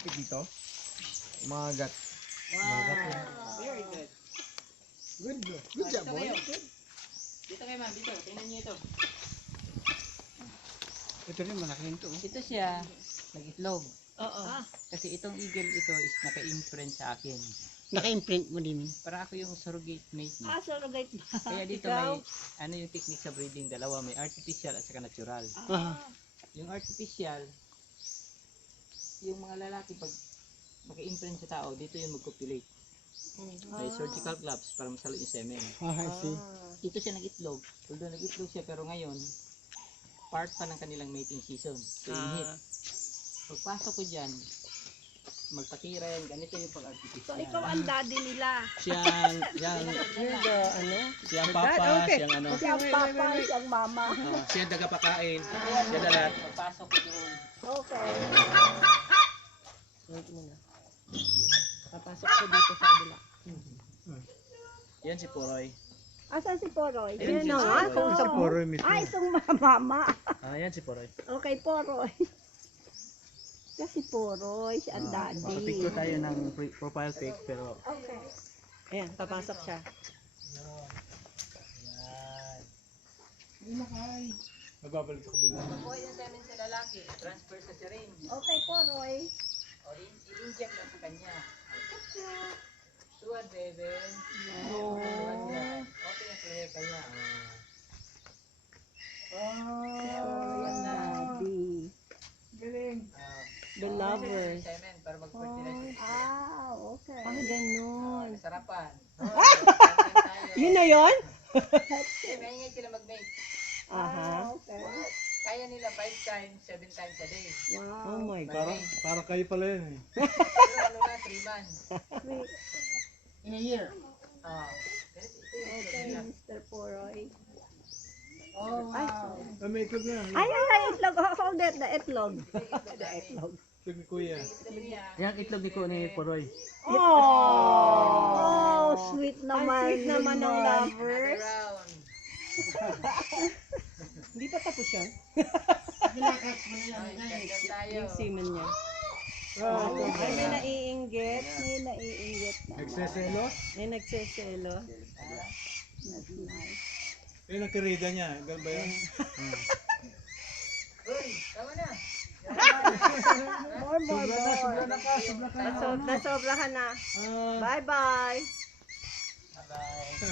kapit dito. Magat. Wow. Very good. Good job, boy. Dito kayo ma'am, dito. Tingnan niyo ito. Ito rin, malaki rin to. Ito siya, nag-itlog. Oo. Kasi itong eagle ito is naka-imprint sa akin. Naka-imprint mo din. Para ako yung surrogate mate niya. Surrogate ba? Kaya dito Ikaw? may, ano yung technique sa breeding, dalawa. May artificial at saka natural. Yung artificial, yung mga lalaki pag maka-imprint sa tao, dito yung mag-copulate. May surgical gloves para masalo yung semen. I see. Dito siya nag-itlog. Although nag-itlog siya, pero ngayon, part pa ng kanilang mating season. So, inhit. Pagpasok ko dyan, magpatira yan. Ganito yung So, pag-artificial. ikaw ang daddy nila. Siyang You're the, ano? siyang Dad, papa, okay. siyang ano. Si ang papa, si ang mama. Siya tagapakain, siya lahat. Pagpasok ko doon. Okay. Wait muna. Papasok ko dito sa kabila. Yan si Poroy. Asan si Poroy? Ayun, Yan si na. Poroy. Sa Poroy mismo. Ah, itong mama. Yan si Poroy. Okay, Poroy. Kasi Poroy, si ang daddy. Makapicture tayo ng profile pic, pero Okay. Ayan, papasok siya. Magbabalik ako bila. makuha yung semen sa lalaki, transfer sa syringe. Okay, Poroy. O, i-inject lang sa kanya. Tuwad, bebe. Oh. Tuwad yan. Okay na tuloy kanya. Oh, yan daddy. The lovers. Semen para mag-fertilize. Ah, okay. Ah, ganun. Sarapan. Yun na yun? Maingay sila mag-mate. Ah, okay. Kaya nila 5 times, 7 times a day. Oh Wow. my God. Parang kayo pala yun eh. Pero ano na, 3 months. Sweet. In a year. Okay, Mr. Poroy. Oh, wow. May itlog na. Ay, itlog. Hold it, the itlog. The itlog. Itlog ni Kuya. Yung itlog ni ko ni Poroy. Oh, sweet Ang naman. sweet naman ng lovers. Round. Hindi pa tapos yun. Tayo. Yung semen niya. Ah, Ay, may naiinggit. May naiinggit na. nagseselos? May nagseselo. That's nice. Yung nagkarida niya. Ganun ba yan? Uy, tama na. More. Sobra na ka. Nasobrahan na. Ah. Bye-bye.